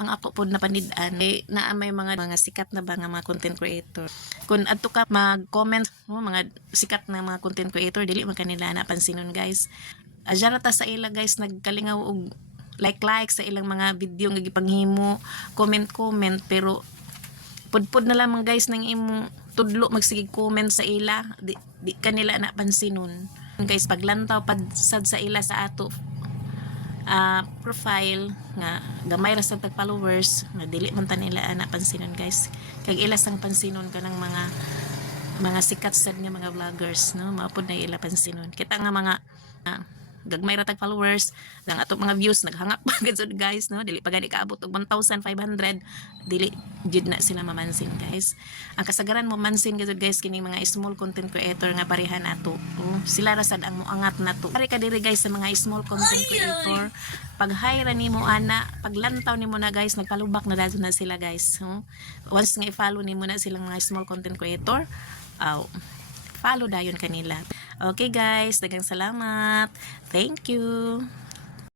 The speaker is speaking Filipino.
ang ako po napanid-an na may mga sikat na ba nga mga content creator. Kung adto ka mag-comment mga sikat na mga content creator dili man kanila napansinon guys. Ajarata sa ila guys nagkalingaw og like sa ilang mga video nga gipanghimo, comment pero pudpud na lamang guys nang imong tudlo magsigig comment sa ila di kanila napansinon. Guys paglantaw padsad sa ila sa ato profile nga gamay ra sa tag followers nga dili man ta nila napansinon guys kag ila sang pansinon kanang mga sikat sad nga mga vloggers no maapod na ila pansinon kita nga mga gagmay ra tag followers lang ato mga views naghangak pa gud guys no dili pa gani kaabot og 1,500 dili jud na sila mamansin guys ang kasagaran mo mansin gud guys kini mga small content creator nga pareha nato sila ra sad ang moangat nato pare ka diri guys sa mga small content creator pag hire nimo ana paglantaw nimo na guys nagpalubak na dayon na sila guys once nga i-follow nimo na silang mga small content creator follow dayon kanila. Okay guys, daghang salamat. Thank you.